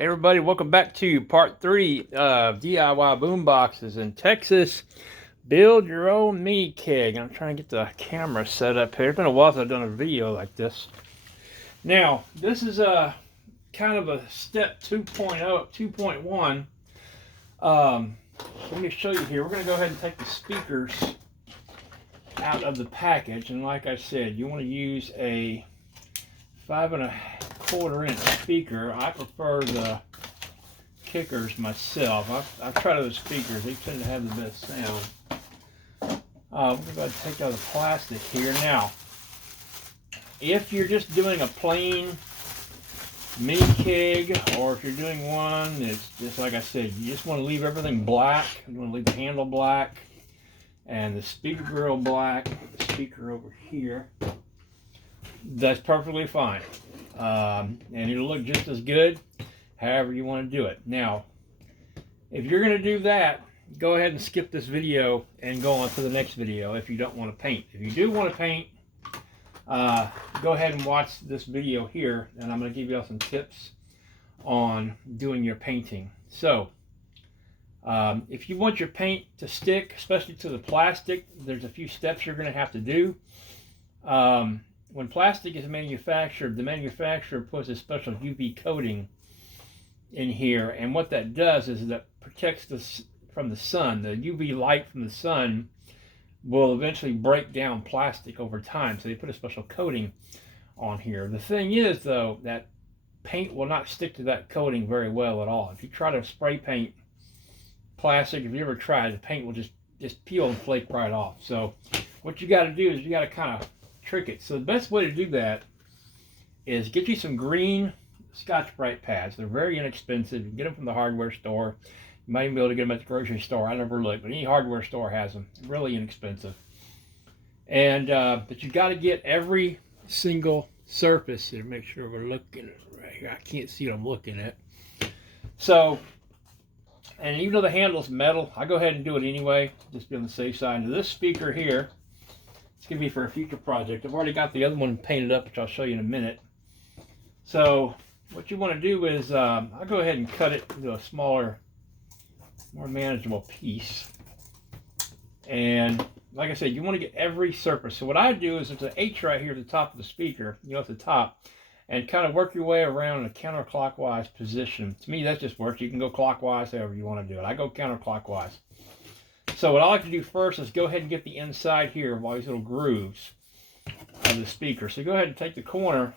Hey everybody, welcome back to part 3 of DIY boomboxes in Texas. Build your own mini keg. I'm trying to get the camera set up here. It's been a while since I've done a video like this. Now, this is a kind of a step 2.0, 2.1. Let me show you here. We're going to go ahead and take the speakers out of the package. And like I said, you want to use a 5.25-inch speaker. I prefer the kickers myself. I've tried those speakers. They tend to have the best sound. We're going to go ahead and take out the plastic here. Now, if you're just doing a plain mini keg, or if you're doing one that's just like I said, you just want to leave everything black. You want to leave the handle black and the speaker grill black, the speaker over here. That's perfectly fine. And it'll look just as good however you want to do it. Now, if you're going to do that, go ahead and skip this video and go on to the next video if you don't want to paint. If you do want to paint, go ahead and watch this video here, and I'm going to give you all some tips on doing your painting. So, if you want your paint to stick, especially to the plastic, there's a few steps you're going to have to do. When plastic is manufactured, the manufacturer puts a special UV coating in here, and what that does is that protects this from the sun. The UV light from the sun will eventually break down plastic over time, so they put a special coating on here. The thing is, though, that paint will not stick to that coating very well at all. If you try to spray paint plastic, if you ever tried, the paint will just peel and flake right off. So what you got to do is you got to kind of trick it. So the best way to do that is get you some green Scotch-Brite pads. They're very inexpensive. You can get them from the hardware store. You might even be able to get them at the grocery store. I never looked, but any hardware store has them. Really inexpensive. And but you got to get every single surface here. Make sure we're looking at it right here. I can't see what I'm looking at. So, and even though the handle's metal, I go ahead and do it anyway, just be on the safe side. Now this speaker here, it's going to be for a future project. I've already got the other one painted up, which I'll show you in a minute. So what you want to do is, I'll go ahead and cut it into a smaller, more manageable piece. And like I said, you want to get every surface. So what I do is there's an H right here at the top of the speaker, at the top, and kind of work your way around in a counterclockwise position. To me, that just works. You can go clockwise however you want to do it. I go counterclockwise. So what I like to do first is go ahead and get the inside here of all these little grooves of the speaker. So go ahead and take the corner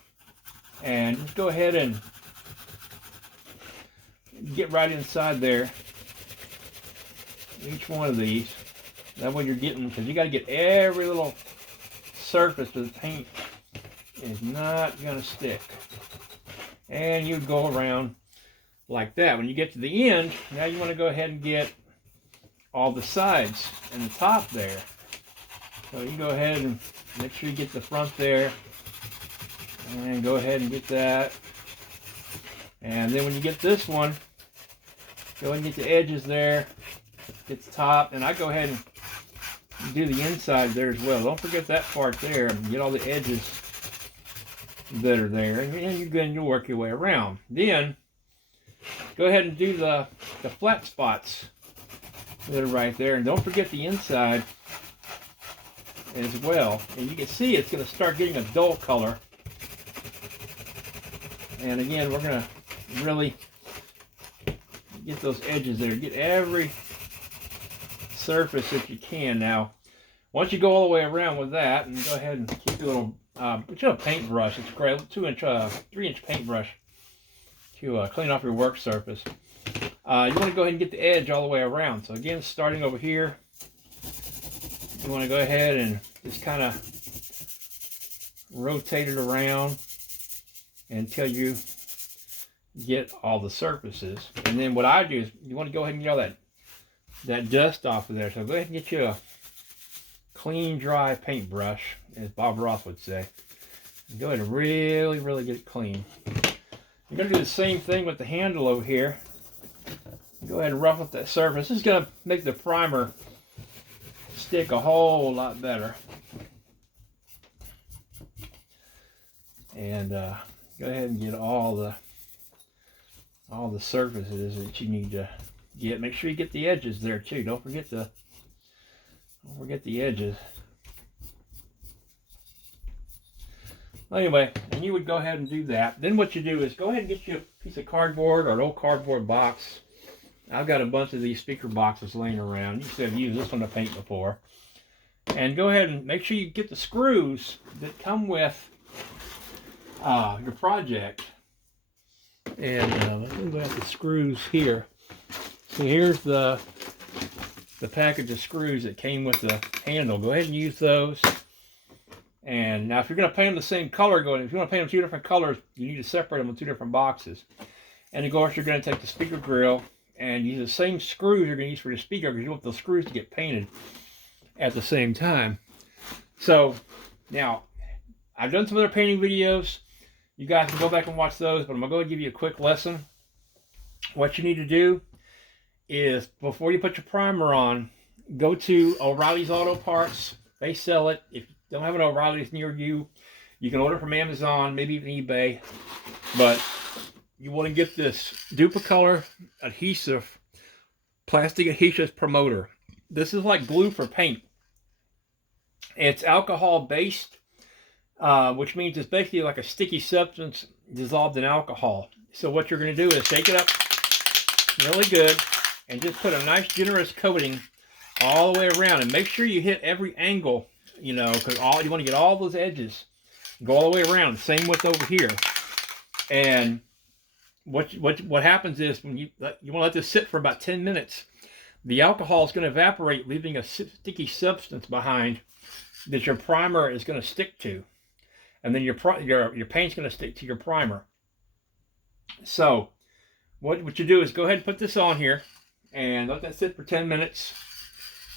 and just go ahead and get right inside there, each one of these. That way you're getting, because you got to get every little surface of the paint is not going to stick. And you go around like that. When you get to the end, now you want to go ahead and get all the sides and the top there. So you go ahead and make sure you get the front there. And go ahead and get that. And then when you get this one, go ahead and get the edges there. Get the top. And I go ahead and do the inside there as well. Don't forget that part there. And get all the edges that are there. And you'll work your way around. Then, go ahead and do the flat spots that are right there. And don't forget the inside as well. And you can see it's going to start getting a dull color. And again, we're going to really get those edges there. Get every surface that you can. Now, once you go all the way around with that, and go ahead and keep your little, a paintbrush. It's great, 3-inch paintbrush to clean off your work surface. You want to go ahead and get the edge all the way around. So again, starting over here, you want to go ahead and just kind of rotate it around until you get all the surfaces. And then what I do is you want to go ahead and get all that dust off of there. So go ahead and get you a clean, dry paintbrush, as Bob Ross would say. And go ahead and really, really get it clean. You're going to do the same thing with the handle over here. Go ahead and rough up that surface. This is going to make the primer stick a whole lot better. And go ahead and get all all the surfaces that you need to get. Make sure you get the edges there too. Don't forget the edges. Anyway, and you would go ahead and do that. Then what you do is go ahead and get you a piece of cardboard or an old cardboard box. I've got a bunch of these speaker boxes laying around. You said I've used this one to paint before. And go ahead and make sure you get the screws that come with your project. And let me go at the screws here. So here's the package of screws that came with the handle. Go ahead and use those. And now if you're going to paint them the same color, if you want to paint them 2 different colors, you need to separate them in 2 different boxes. And of course you're going to take the speaker grill and use the same screws you're going to use for the speaker, because you want the screws to get painted at the same time. So now I've done some other painting videos. You guys can go back and watch those, but I'm going to give you a quick lesson. What you need to do is, before you put your primer on, go to O'Reilly's Auto Parts. They sell it. If you don't have an O'Reilly's near you, you can order from Amazon, maybe even eBay. But you want to get this Duplicolor adhesive, plastic adhesive promoter. This is like glue for paint. It's alcohol based, which means it's basically like a sticky substance dissolved in alcohol. So what you're going to do is shake it up really good and just put a nice generous coating all the way around, and make sure you hit every angle, you know, because you want to get all those edges, go all the way around. Same with over here. And what happens is, when you want to let this sit for about 10 minutes, the alcohol is going to evaporate, leaving a sticky substance behind that your primer is going to stick to, and then your paint's going to stick to your primer. So what you do is go ahead and put this on here and let that sit for 10 minutes,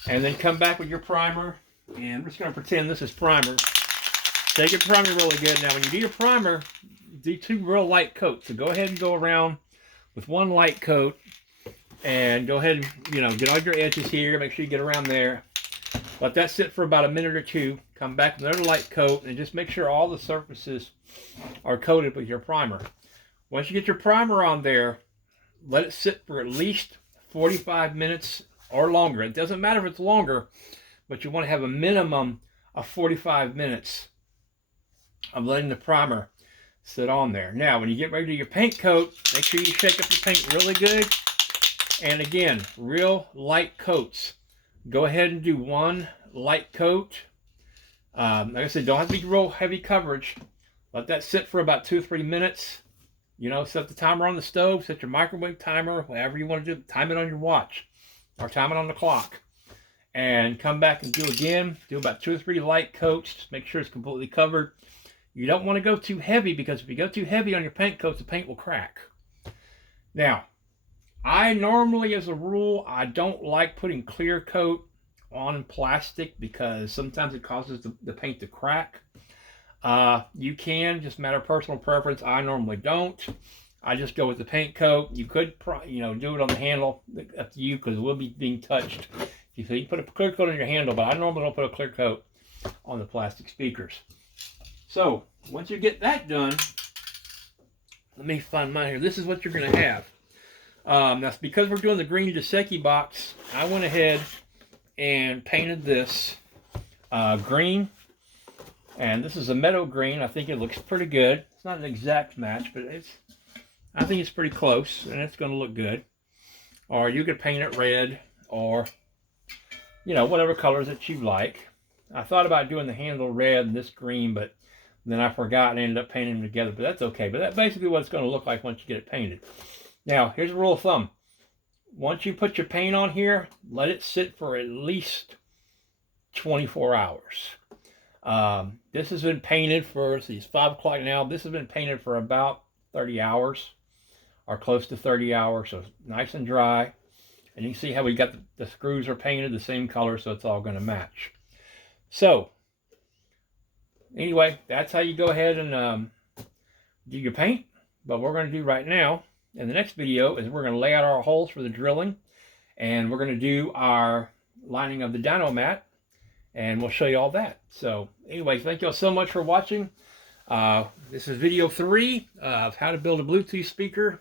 and then come back with your primer. And I'm just going to pretend this is primer. Take your primer really good. Now when you do your primer, do 2 real light coats. So go ahead and go around with 1 light coat, and go ahead and, you know, get all your edges here. Make sure you get around there. Let that sit for about a minute or 2. Come back with another light coat, and just make sure all the surfaces are coated with your primer. Once you get your primer on there, let it sit for at least 45 minutes or longer. It doesn't matter if it's longer, but you want to have a minimum of 45 minutes of letting the primer sit on there. Now, when you get ready to do your paint coat, make sure you shake up your paint really good. And again, real light coats. Go ahead and do 1 light coat. Like I said, don't have to be real heavy coverage. Let that sit for about 2 or 3 minutes. You know, set the timer on the stove, set your microwave timer, whatever you want to do. Time it on your watch or time it on the clock. And come back and do again. Do about 2 or 3 light coats. Just make sure it's completely covered. You don't want to go too heavy, because if you go too heavy on your paint coats, the paint will crack. Now, I normally, as a rule, I don't like putting clear coat on plastic, because sometimes it causes the paint to crack. You can, just matter of personal preference. I normally don't. I just go with the paint coat. You could, you know, do it on the handle. Up to you, because it will be being touched. You can put a clear coat on your handle, but I normally don't put a clear coat on the plastic speakers. So once you get that done, let me find mine here. This is what you're going to have. That's because we're doing the green Joseki box. I went ahead and painted this green, and this is a meadow green. I think it looks pretty good. It's not an exact match, but I think it's pretty close, and it's going to look good. Or you could paint it red, or, you know, whatever colors that you like. I thought about doing the handle red and this green, but then I forgot and ended up painting them together. But that's okay. But that's basically what it's going to look like once you get it painted. Now, here's a rule of thumb. Once you put your paint on here, let it sit for at least 24 hours. This has been painted for, it's 5 o'clock now. This has been painted for about 30 hours, or close to 30 hours. So it's nice and dry. And you can see how we got the screws are painted the same color, so it's all going to match. So, anyway, that's how you go ahead and do your paint. But what we're going to do right now in the next video is we're going to lay out our holes for the drilling, and we're going to do our lining of the dyno mat, and we'll show you all that. So anyway, thank you all so much for watching. This is video 3 of how to build a Bluetooth speaker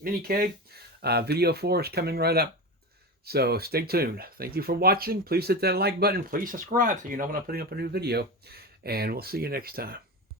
mini keg. Video 4 is coming right up. So stay tuned. Thank you for watching. Please hit that like button. Please subscribe so you know when I'm putting up a new video. And we'll see you next time.